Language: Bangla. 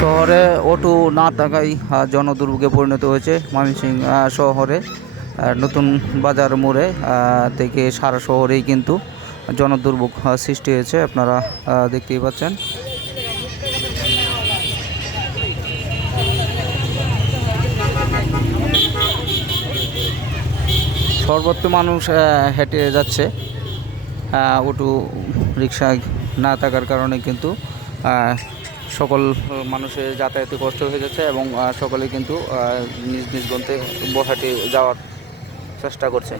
শহরে অটো না থাকায় জনদুর্ভোগে পরিণত হয়েছে ময়মনসিংহ শহরে। নতুন বাজার মোড়ে থেকে সারা শহরেই কিন্তু জনদুর্ভোগ সৃষ্টি হয়েছে, আপনারা দেখতেই পাচ্ছেন। সর্বত্র মানুষ হেঁটে যাচ্ছে, অটো রিক্সা না থাকার কারণে কিন্তু সকল মানুষের যাতায়াতে কষ্ট হয়ে যাচ্ছে এবং সকলে কিন্তু নিজ নিজ গন্তে হেঁটে যাওয়ার চেষ্টা করছে।